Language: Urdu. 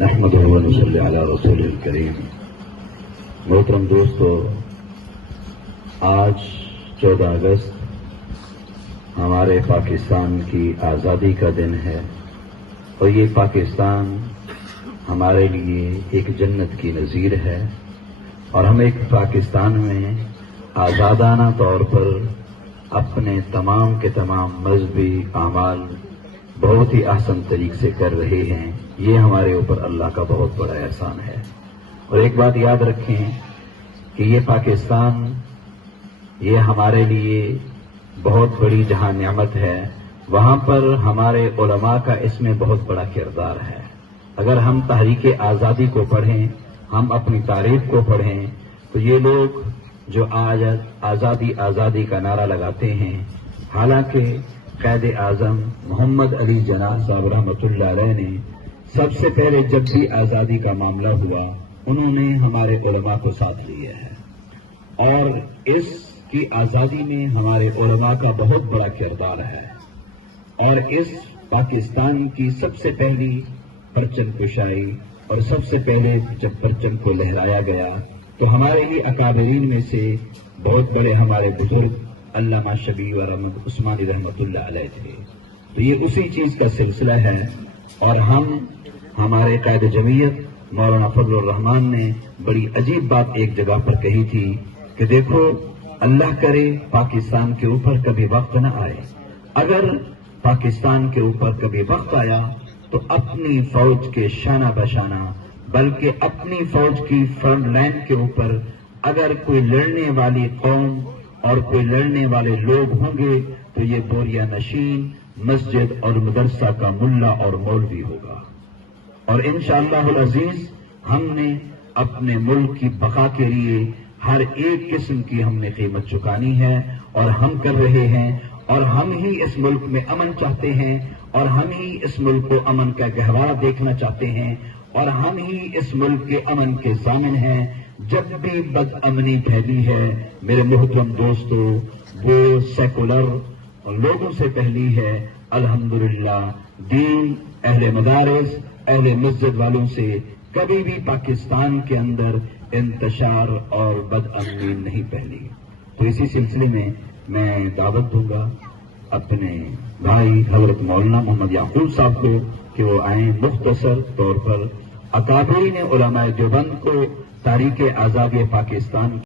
نحمده ونصلی علی رسول الکریم۔ محترم دوستو، آج 14 اگست ہمارے پاکستان کی آزادی کا دن ہے، اور یہ پاکستان ہمارے لیے ایک جنت کی نظیر ہے، اور ہم ایک پاکستان میں آزادانہ طور پر اپنے تمام کے تمام مذہبی اعمال بہت ہی احسن طریقے سے کر رہے ہیں۔ یہ ہمارے اوپر اللہ کا بہت بڑا احسان ہے۔ اور ایک بات یاد رکھیں کہ یہ پاکستان یہ ہمارے لیے بہت بڑی جہاں نعمت ہے، وہاں پر ہمارے علماء کا اس میں بہت بڑا کردار ہے۔ اگر ہم تحریک آزادی کو پڑھیں، ہم اپنی تاریخ کو پڑھیں، تو یہ لوگ جو آج آزادی آزادی کا نعرہ لگاتے ہیں، حالانکہ قائد اعظم محمد علی جناح صاحب رحمۃ اللہ علیہ نے سب سے پہلے جب بھی آزادی کا معاملہ ہوا، انہوں نے ہمارے علماء کو ساتھ لیا ہے، اور اس کی آزادی میں ہمارے علماء کا بہت بڑا کردار ہے۔ اور اس پاکستان کی سب سے پہلی پرچم کشائی اور سب سے پہلے جب پرچم کو لہرایا گیا تو ہمارے ہی اکابرین میں سے بہت بڑے ہمارے بزرگ علامہ شبیہ و احمد عثمانی رحمۃ اللہ علیہ تھے۔ تو یہ اسی چیز کا سلسلہ ہے، اور ہمارے قائد جمعیت مولانا فضل الرحمان نے بڑی عجیب بات ایک جگہ پر کہی تھی کہ دیکھو، اللہ کرے پاکستان کے اوپر کبھی وقت نہ آئے، اگر پاکستان کے اوپر کبھی وقت آیا تو اپنی فوج کے شانہ بشانہ، بلکہ اپنی فوج کی فرنٹ لائن کے اوپر اگر کوئی لڑنے والی قوم اور کوئی لڑنے والے لوگ ہوں گے تو یہ بوریا نشین مسجد اور مدرسہ کا ملا اور مولوی ہوگا۔ اور انشاءاللہ العزیز ہم نے اپنے ملک کی بقا کے لیے ہر ایک قسم کی ہم نے قیمت چکانی ہے، اور ہم کر رہے ہیں، اور ہم ہی اس ملک میں امن چاہتے ہیں، اور ہم ہی اس ملک کو امن کا گہوارہ دیکھنا چاہتے ہیں، اور ہم ہی اس ملک کے امن کے ضامن ہیں۔ جب بھی بد امنی پھیلی ہے میرے محترم دوستو، وہ سیکولر لوگوں سے پھیلی ہے۔ الحمدللہ دین، اہل مدارس، اہل مسجد والوں سے کبھی بھی پاکستان کے اندر انتشار اور بد امنی نہیں پھیلی۔ تو اسی سلسلے میں میں دعوت دوں گا اپنے بھائی حضرت مولانا محمد یعقوب صاحب کو کہ وہ آئیں، مختصر طور پر اکابرین علماء دیوبند کو تاریخ آزادی پاکستان